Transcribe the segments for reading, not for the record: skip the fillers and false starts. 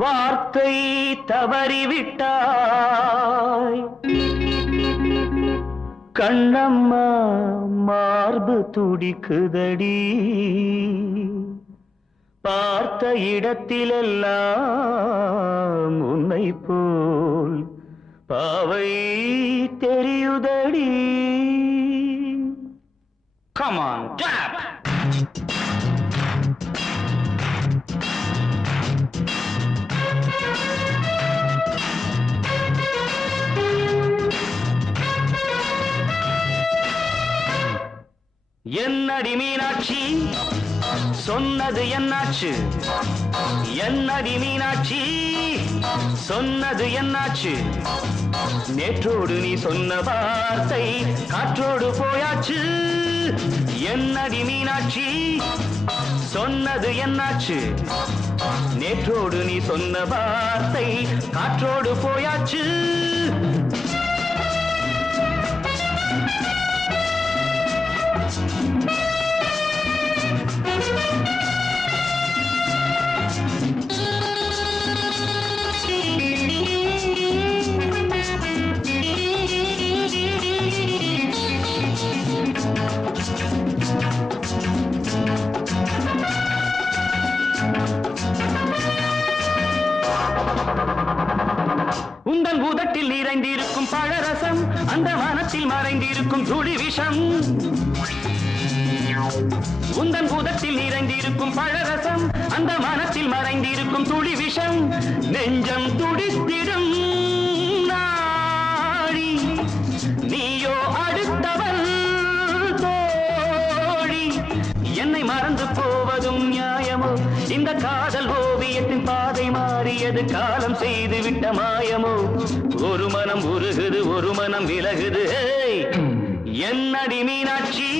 வார்த்தை தவறிவிட்டாய் கண்ணம்மா மார்பு துடிக்குதடி பார்த்த இடத்திலெல்லாம் உன்னை போல் பாவை தெரியுதடி. Come on, clap! என்னடி மீனாட்சி சொன்னது என்னாச்சு? என்னடி மீனாட்சி சொன்னது என்னாச்சு? நேற்றோடு நீ சொன்ன வார்த்தை காற்றோடு போயாச்சு. என்னடி மீனாட்சி சொன்னது என்னாச்சு? நேற்றோடு நீ சொன்ன வார்த்தை காற்றோடு போயாச்சு. உந்தன் பூதத்தில் நிறைந்திருக்கும் பழரசம் அந்த மனத்தில் மறைந்திருக்கும் துளி விஷம். உந்தன் பூதத்தில் நிறைந்திருக்கும் பழரசம் அந்த மனத்தில் மறைந்திருக்கும் துளி விஷம். நெஞ்சம் துடித்திடும் நாடி நீயோ அடுத்தவள் தோழி. என்னை மறந்து போவதும் நியாயமோ? இந்த காதல் ஓவியத்தின் பாதை மாறியது காலம் செய்து விட்ட மாயமோ? ஒரு மனம் உருகுது ஒரு மனம் விலகுது. என்னடி மீனாட்சி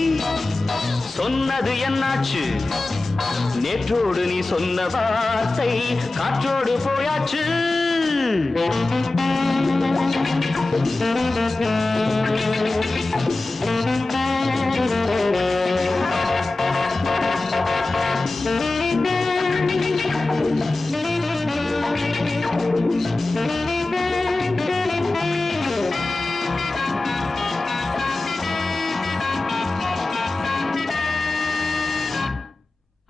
சொன்னது என்னாச்சு? நேற்றோடு நீ சொன்ன வார்த்தை காற்றோடு போயாச்சு.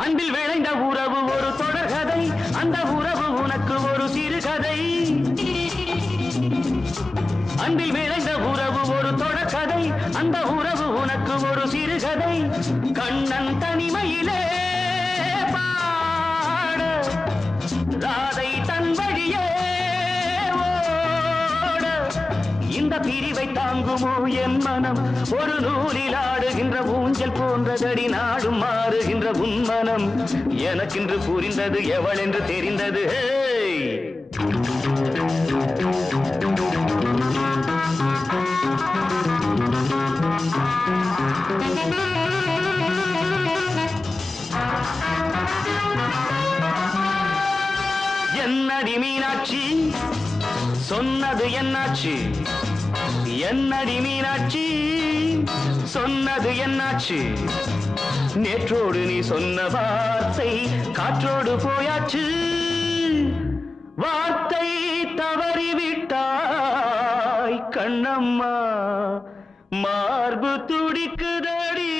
அன்பில் விளைந்த உறவு ஒரு தொடர்கதை, அந்த உறவு உனக்கு ஒரு சிறுகதை. அன்பில் விளைந்த உறவு ஒரு தொடர்கதை, அந்த உறவு உனக்கு ஒரு சிறுகதை. கண்ணன் தனிமையிலே பாட ராதை தன் வழியே ஓட. இந்த பிரிவை தாங்குமோ என் மனம்? ஒரு நூலில் ஆடுகின்ற ஊஞ்சல் போன்றதடி நாடும் மாறுகின்ற உன்மனம். எனக்கென்று புரிந்தது எவள் என்று தெரிந்தது. என்னடி மீனாட்சி சொன்னது என்னாச்சு? என்னடி மீனாட்சி சொன்னது என்னாச்சு? நேற்றோடு நீ சொன்ன வார்த்தை காற்றோடு போயாச்சு. வார்த்தை தவறிவிட்டாய் கண்ணம்மா மார்பு துடிக்குதடி.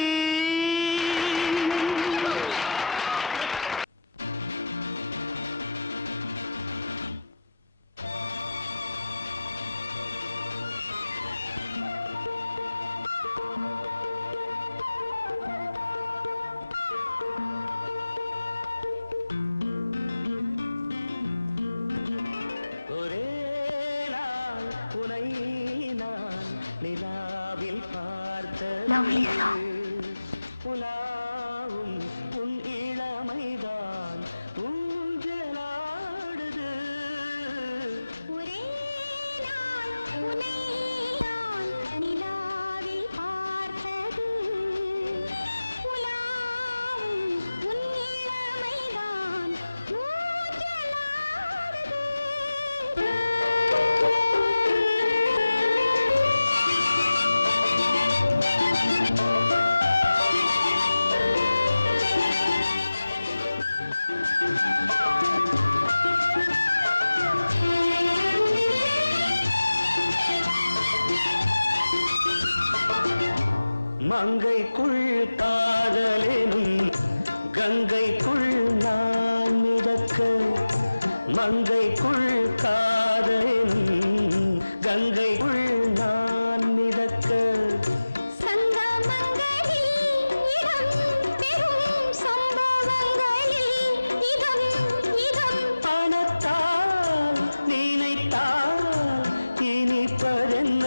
Lovely song. மங்கைக்குள் காதலேனும் கங்கைக்குள் நான் மிதக்க மங்கைக்குள் காதலேனும் கங்கைக்குள் நான் மிதக்க பணத்தால் நினைத்தால் இனிப்பதென்ன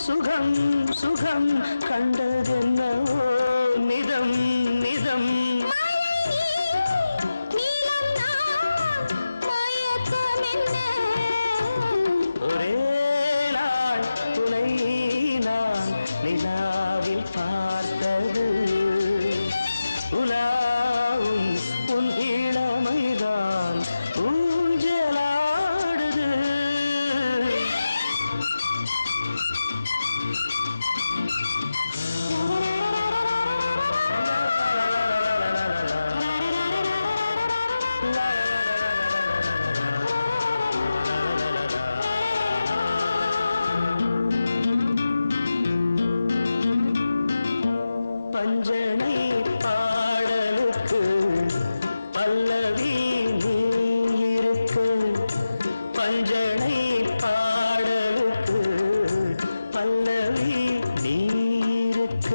சுகம் சுகம் கண்டதென்னவோ நிதம் நிதம் ஒரே நாள் துணை நான் நிலாவில் பார்த்தது உலாவும் உன் இளமைதான் ஊஞ்சலாடுது பஞ்சனை பாடலுக்கு பல்லவி நீ இருக்க பஞ்சனை பாடலுக்கு பல்லவி நீ இருக்க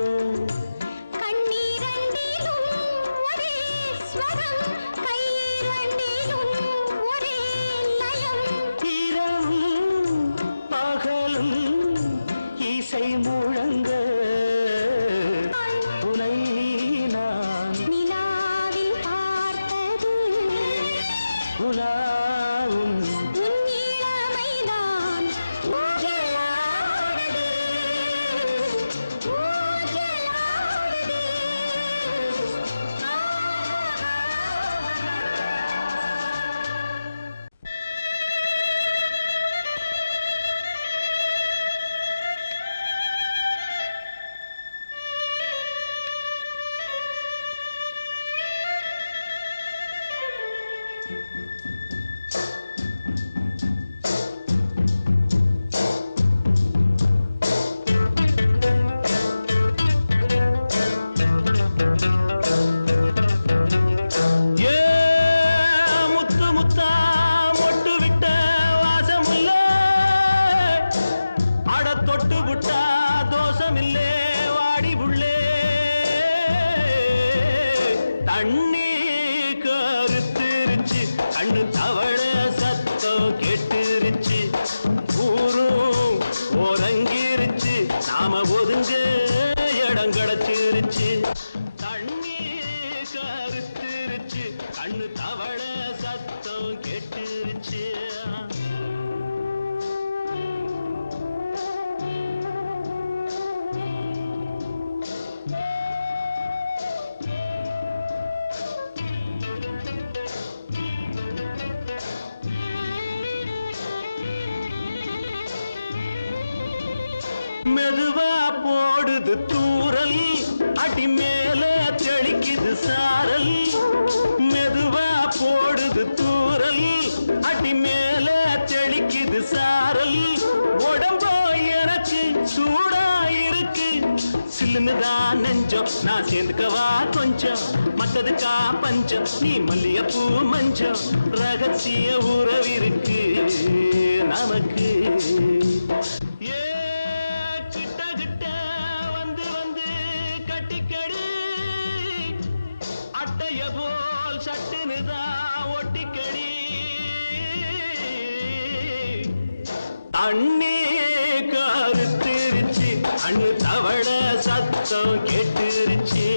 இரவும் பகலும் இசை முழங்க உனை நான் நிலாவில் பார்த்தது உலாவும் உன் இளமைதான் ஊஞ்சலாடுது ஊஞ்சலாடுது ஏ முத்து முத்தா மொட்டு விட்ட வாசமுல்ல அட தொட்டு விட்டா தோஷமில்லே வாடி புள்ளே தண்ணி கருத்துருச்சு கண்ணு தவள சத்தம் கேட்டுருச்சு ஊரும் ஒரங்கிருச்சு நாம ஒதுங்க இடம் கிடைச்சிருச்சு தண்ணி கருத்துருச்சு கண்ணு தவள சத்தம் கேட்டுருச்சு மெதுவா போடுது தூரல் அடி மேல தெளிக்குது சாரல் மெதுவா போடுது தூரல் அடி மேல தெளிக்குது சாரல் உடம்போ எனக்கு சூடா இருக்கு சில்லுன்னுதான் நெஞ்சம் நான் சேர்ந்துக்கவா கொஞ்சம் மத்ததுக்கா பஞ்சம் நீ மல்லிகைப்பூ மஞ்சம் ரகசிய உறவிருக்கு நமக்கு ஏ கிட்ட கிட்ட வந்து வந்து கட்டிக்கடி அட்டை தண்ணி கருத்திருச்சு அண்ணு தவள சத்தம் கேட்டுருச்சு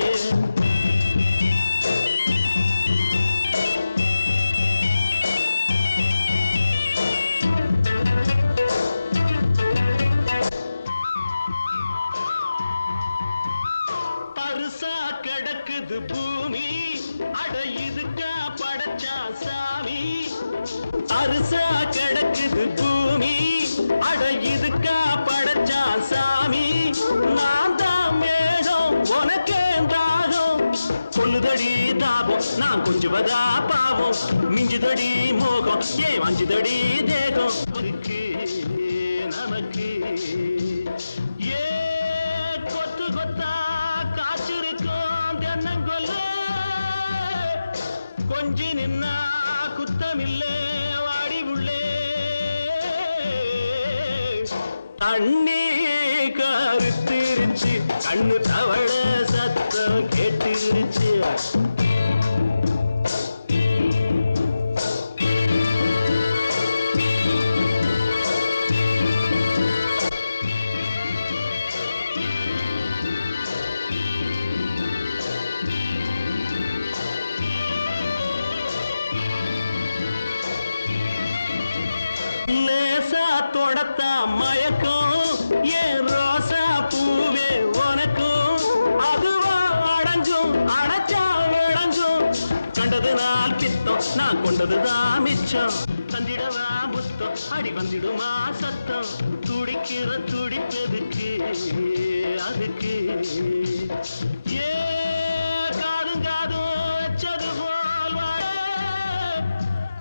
பருசா கிடக்குது பூமி அட இதுக்கா படைச்சா சாமி அரிசா கிடக்குது பூமி அட இதுக்கா படைச்சா சாமி நான் தான் மேகம் உனக்கே தாகம் கொல்லுதடி தாபம் நான் கொஞ்சுவதா பாவம் மிஞ்சுதடி மோகம் ஏன் வஞ்சுதடி தேகம் இருக்கு நமக்கு ஏ கொத்து கொத்தா காய்ச்சிருக்கும் தென்னங்கொல்ல கொஞ்சி நின்னா குத்தமில்லே வாடி உள்ளே தண்ணி கருத்திருச்சு கண்ணு தவள சத்தம் கேட்டுருச்சு லேசா தொடத்தா மயக்கம் ஏன் ரோசா பூவே உனக்கும் அதுவா அடைஞ்சும் அடைச்சா விளைஞ்சும் கண்டது நாள் பித்தம் நான் கொண்டதுதான் மிச்சம் தந்திடவா புத்தம் அடி வந்திடுமா சத்தம் துடிக்கிற துடிப்பதுக்கு அதுக்கு ஏ காதும் காதும் வச்சது போல் வாழ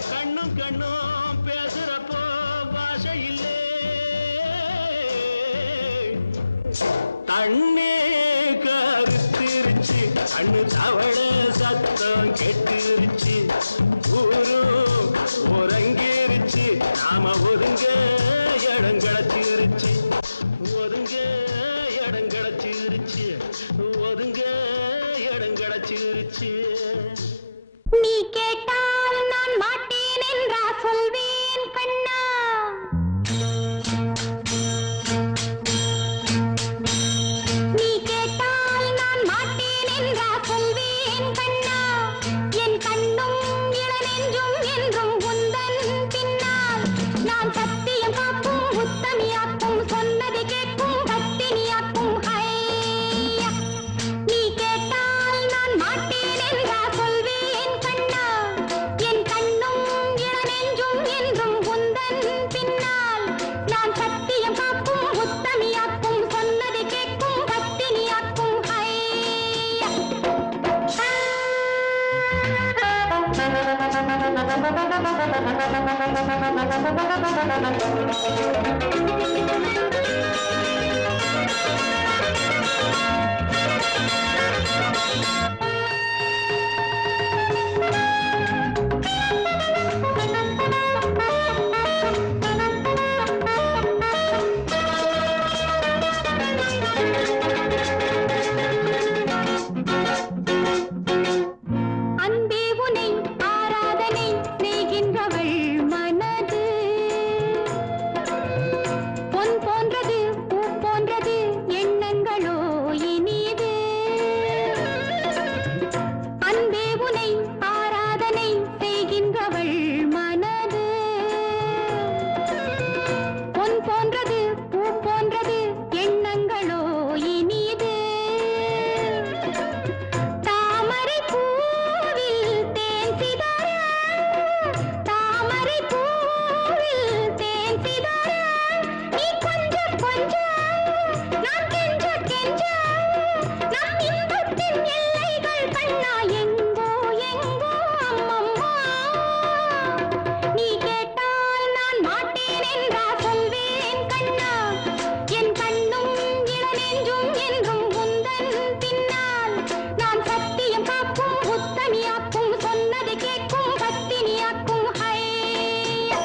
கண்ணும் கண்ணும் பேசுறப்போ பாஷை இல்லே தண்ணி கருத்திருச்சு கண்ணு தவள சத்தம் கெட்டுருச்சு ஊரு உறங்கிருச்சு நாம ஒதுங்க இடம் கிடச்சிருச்சு ஒதுங்க இடம் கிடச்சிருச்சு ஒதுங்க இடம் கிடச்சிருச்சு நீ கேட்டால் நான் மாட்டேன் என்றா சொல்வேன் கண்ணா நீ கேட்டால் நான் மாட்டேன் என்றா சொல்வேன் கண்ணா என் கண்ணும் இளநெஞ்சும் என்றும் உந்தன் பின்னால் நான் சத்தியம் காக்கும் உத்தமியாக்கும் சொன்னதை கேட்கும் பத்தினியாக்கும் ஹையா நீ கேட்டால் நான் மாட்டேன் என்றா சொல்வேன் கண்ணா என் கண்ணும் இளநெஞ்சும் என்றும் உந்தன் பின்னால் நான் சத்தியம் காக்கும் உத்தமியாக்கும் சொன்னதை கேட்கும் பத்தினியாக்கும் ஹையா அன்பே உனை ஆராதனை செய்கின்றவள் மனது பொன் போன்றது பூ போன்றது எண்ணங்களோ இனிது அன்பே உனை ஆராதனை செய்கின்றவள் மனது பொன் போன்றது பூ போன்றது எண்ணங்களோ இனிது தாமரை பூவில் தேன் சிதற தாமரை பூவில் தேன் சிதற நீ கொஞ்சம் கொஞ்சம் நான் கெஞ்ச கெஞ்ச நம் இன்பத்தின் எல்லைகள் கண்ணா எங்கோ எங்கோ அம்மம்மா நீ கேட்டால் நான் மாட்டேன் என்றா சொல்வேன் கண்ணா என் கண்ணும் இளநெஞ்சும் என்றும் உந்தன் பின்னால் நான் சத்தியம் காக்கும் உத்தமியாக்கும் சொன்னதை கேட்கும் பத்தினியாக்கும் ஹையா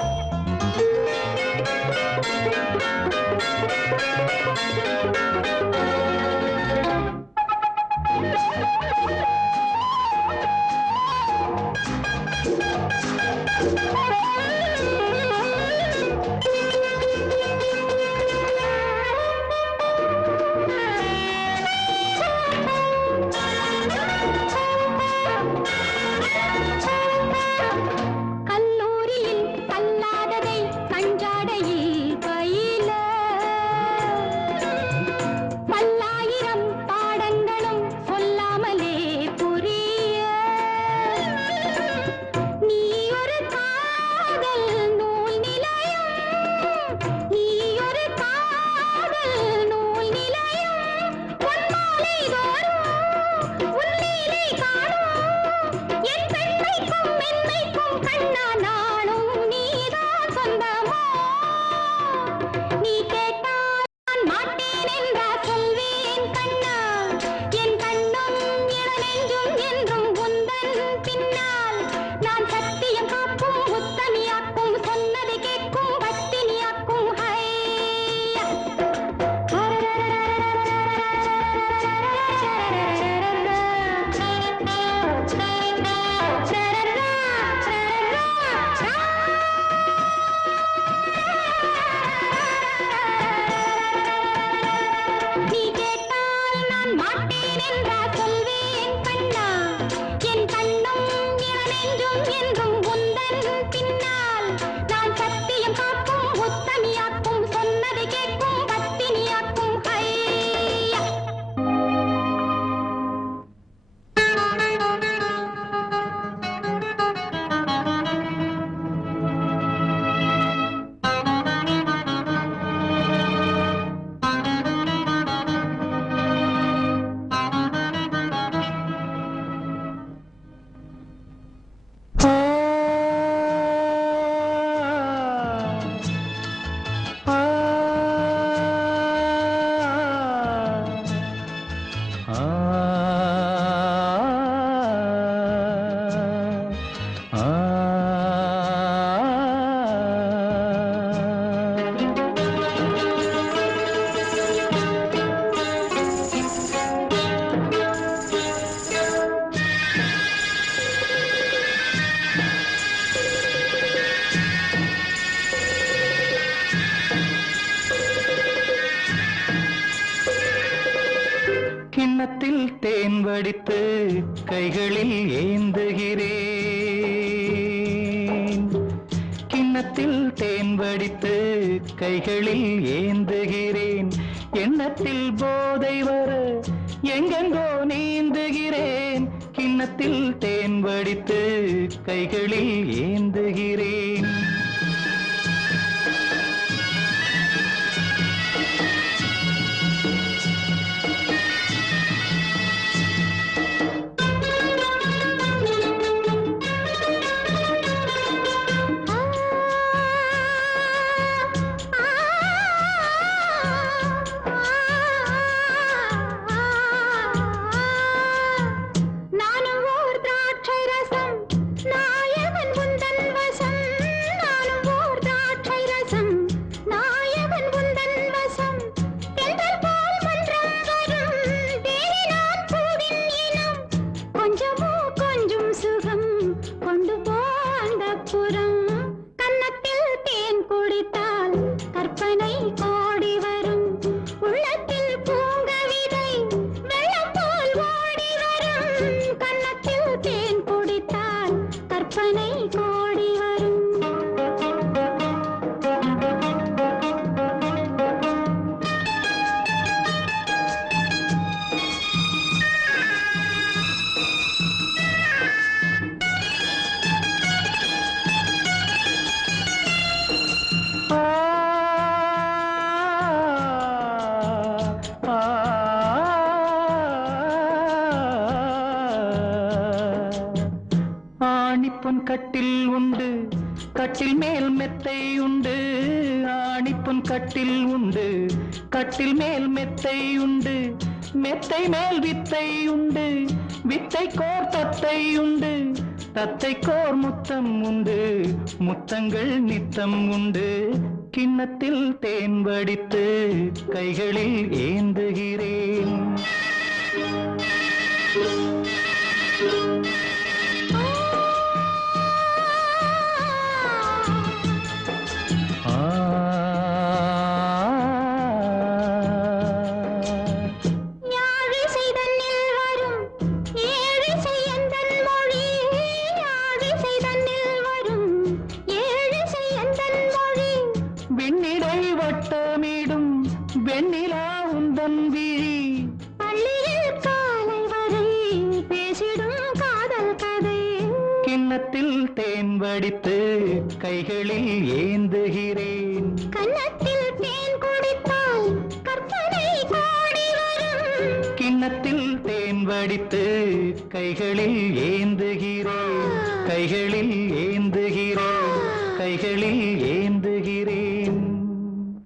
கிண்ணத்தில் தேன் வடித்து கைகளில் ஏந்துகிறேன். கிண்ணத்தில் தேன் வடித்து கைகளில் ஏந்துகிறேன். எண்ணத்தில் போதை வர எங்கெங்கோ நீந்துகிறேன். கிண்ணத்தில் தேன் வடித்து கைகளில் ஏந்துகிறேன். ஆணிப்பொன் கட்டில் உண்டு, கட்டில் மேல் மெத்தை உண்டு. ஆணிப்பொன் கட்டில் உண்டு, கட்டில் மேல் மெத்தை உண்டு. மெத்தை மேல் வித்தை உண்டு, வித்தை கோர் தத்தை உண்டு. தத்தை கோர் முத்தம் உண்டு, முத்தங்கள் நித்தம் உண்டு. கிண்ணத்தில் தேன் வடித்து கைகளில் ஏந்துகிறேன். வெண்ணிடை வட்டமிடும் வெண்ணிலா உந்தன் விழி. பள்ளியில் காலை வரை பேசிடும் காதல் கதை. கிண்ணத்தில் தேன் வடித்து கைகளில் ஏந்துகிறேன். கன்னத்தில் தேன் குடித்தால் கற்பனை கோடி வரும். கிண்ணத்தில் தேன் வடித்து கைகளில் ஏந்துகிறேன். கைகளில் ஏந்துகிறேன். கைகளில்